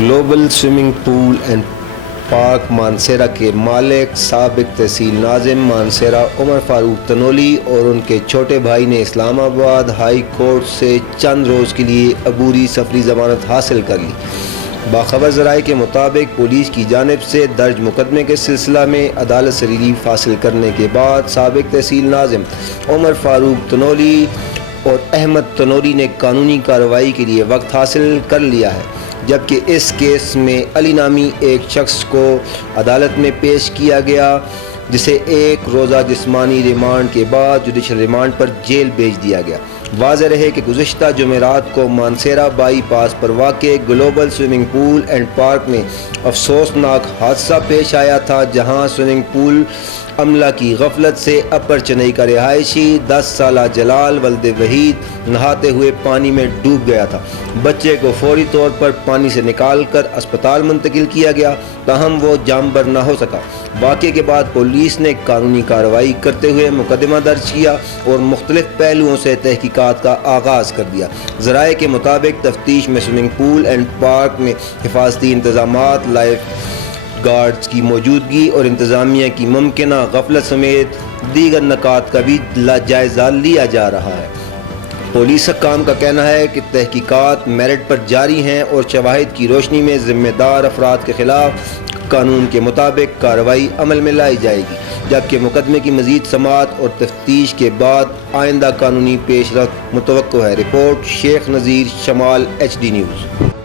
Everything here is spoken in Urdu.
Global swimming pool and park Mansehra کے مالک سابق تحصیل ناظم مانسیرا عمر فاروق تنولی اور ان کے چھوٹے بھائی نے اسلام آباد ہائی کورٹ سے چند روز کے لیے عبوری سفری ضمانت حاصل کر لی۔ باخبر ذرائع کے مطابق پولیس کی جانب سے درج مقدمے کے سلسلہ میں عدالت سے ریلیف حاصل کرنے کے بعد سابق تحصیل ناظم عمر فاروق تنولی اور احمد تنولی نے قانونی کارروائی کے لیے وقت حاصل کر لیا ہے، جبکہ اس کیس میں علی نامی ایک شخص کو عدالت میں پیش کیا گیا، جسے ایک روزہ جسمانی ریمانڈ کے بعد جوڈیشل ریمانڈ پر جیل بھیج دیا گیا۔ واضح رہے کہ گزشتہ جمعرات کو مانسیرا بائی پاس پر واقع global swimming pool and park میں افسوسناک حادثہ پیش آیا تھا، جہاں سوئمنگ پول عملہ کی غفلت سے اپر چنئی کا رہائشی 10 سالہ جلال ولد وحید نہاتے ہوئے پانی میں ڈوب گیا تھا۔ بچے کو فوری طور پر پانی سے نکال کر اسپتال منتقل کیا گیا، تاہم وہ جاں بر نہ ہو سکا۔ واقعے کے بعد پولیس نے قانونی کارروائی کرتے ہوئے مقدمہ درج کیا اور مختلف پہلوؤں سے تحقیقات کا آغاز کر دیا۔ ذرائع کے مطابق تفتیش میں سوئمنگ پول اینڈ پارک میں حفاظتی انتظامات، لائف گارڈز کی موجودگی اور انتظامیہ کی ممکنہ غفلت سمیت دیگر نکات کا بھی جائزہ لیا جا رہا ہے۔ پولیس حکام کا کہنا ہے کہ تحقیقات میرٹ پر جاری ہیں اور شواہد کی روشنی میں ذمہ دار افراد کے خلاف قانون کے مطابق کارروائی عمل میں لائی جائے گی، جبکہ مقدمے کی مزید سماعت اور تفتیش کے بعد آئندہ قانونی پیش رفت متوقع ہے۔ رپورٹ شیخ نذیر، شمال HD نیوز۔